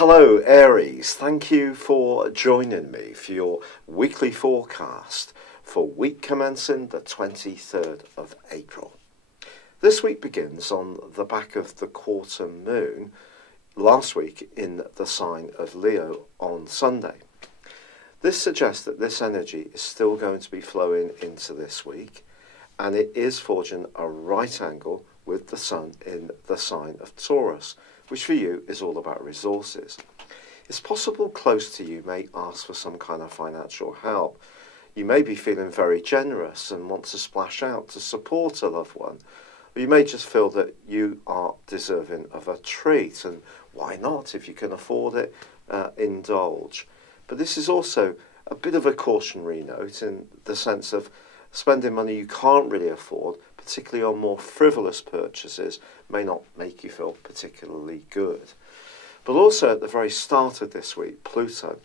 Hello Aries, thank you for joining me for your weekly forecast for week commencing the 23rd of April. This week begins on the back of the quarter moon last week in the sign of Leo on Sunday. This suggests that this energy is still going to be flowing into this week, and it is forging a right angle with the sun in the sign of Taurus, which for you is all about resources. It's possible close to you may ask for some kind of financial help. You may be feeling very generous and want to splash out to support a loved one. Or you may just feel that you are deserving of a treat, and why not? If you can afford it, indulge. But this is also a bit of a cautionary note in the sense of spending money you can't really afford, particularly on more frivolous purchases, may not make you feel particularly good. But also at the very start of this week, Pluto,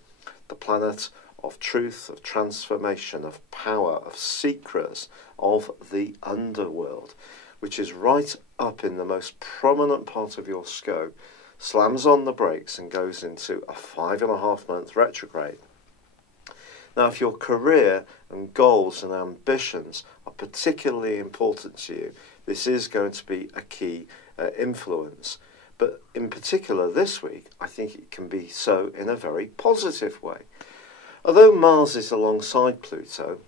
the planet of truth, of transformation, of power, of secrets, of the underworld, which is right up in the most prominent part of your scope, slams on the brakes and goes into a 5.5-month retrograde. Now, if your career and goals and ambitions are particularly important to you, this is going to be a key influence. But in particular this week, I think it can be so in a very positive way. Although Mars is alongside Pluto,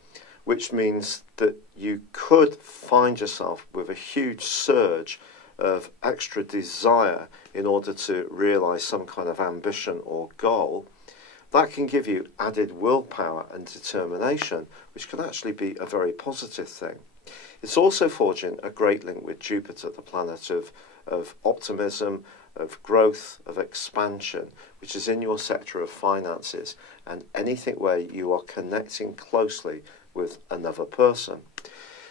which means that you could find yourself with a huge surge of extra desire in order to realise some kind of ambition or goal, that can give you added willpower and determination, which can actually be a very positive thing. It's also forging a great link with Jupiter, the planet of optimism, of growth, of expansion, which is in your sector of finances and anything where you are connecting closely with another person.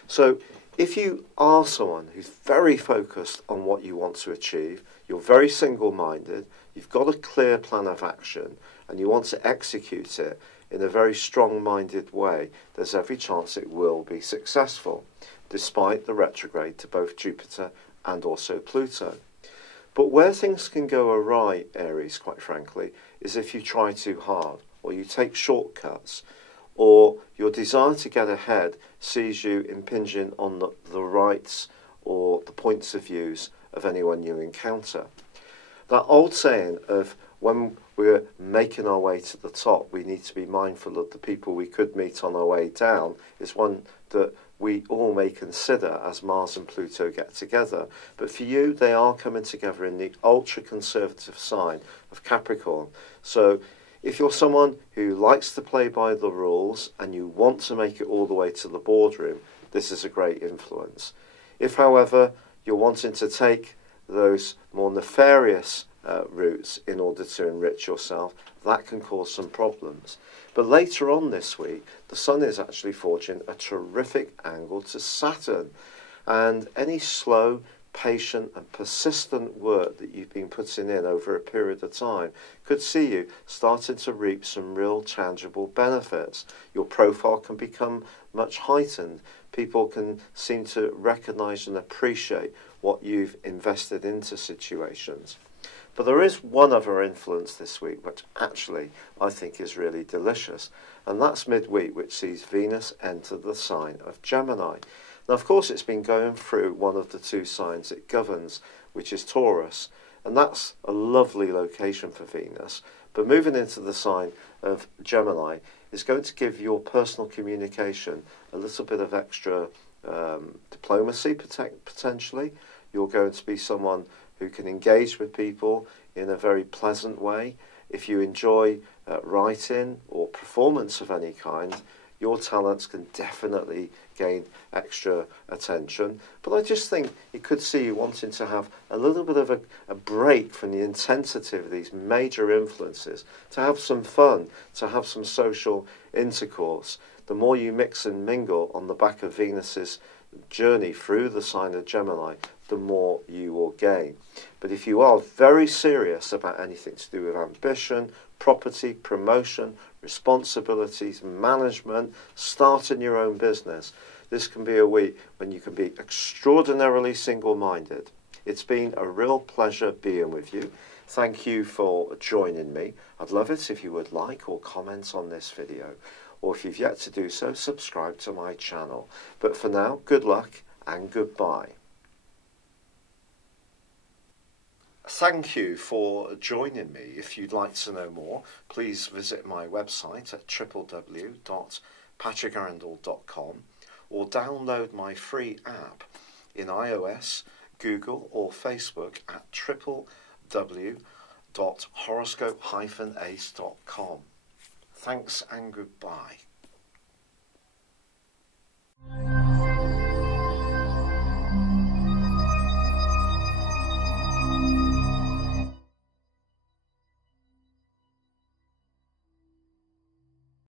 So if you are someone who's very focused on what you want to achieve, you're very single-minded, you've got a clear plan of action, and you want to execute it in a very strong-minded way, there's every chance it will be successful, despite the retrograde to both Jupiter and also Pluto. But where things can go awry, Aries, quite frankly, is if you try too hard, or you take shortcuts, or your desire to get ahead sees you impinging on the rights or the points of views of anyone you encounter. That old saying of when we're making our way to the top, we need to be mindful of the people we could meet on our way down is one that we all may consider as Mars and Pluto get together. But for you, they are coming together in the ultra-conservative sign of Capricorn. So if you're someone who likes to play by the rules and you want to make it all the way to the boardroom, this is a great influence. If, however, you're wanting to take those more nefarious routes in order to enrich yourself, that can cause some problems. But later on this week, the Sun is actually forging a terrific angle to Saturn, and any slow, patient and persistent work that you've been putting in over a period of time could see you starting to reap some real tangible benefits. Your profile can become much heightened. People can seem to recognise and appreciate what you've invested into situations. But there is one other influence this week which actually I think is really delicious, and that's midweek, which sees Venus enter the sign of Gemini. Now, of course, it's been going through one of the two signs it governs, which is Taurus, and that's a lovely location for Venus. But moving into the sign of Gemini is going to give your personal communication a little bit of extra diplomacy, potentially. You're going to be someone who can engage with people in a very pleasant way. If you enjoy writing or performance of any kind, your talents can definitely gain extra attention. But I just think it could see you wanting to have a little bit of a break from the intensity of these major influences, to have some fun, to have some social intercourse. The more you mix and mingle on the back of Venus's journey through the sign of Gemini, the more you will gain. But if you are very serious about anything to do with ambition, property, promotion, responsibilities, management, starting your own business, this can be a week when you can be extraordinarily single-minded. It's been a real pleasure being with you. Thank you for joining me. I'd love it if you would like or comment on this video, or if you've yet to do so, subscribe to my channel. But for now, good luck and goodbye. Thank you for joining me. If you'd like to know more, please visit my website at www.patrickarundell.com or download my free app in iOS, Google or Facebook at www.horoscope-ace.com. Thanks and goodbye.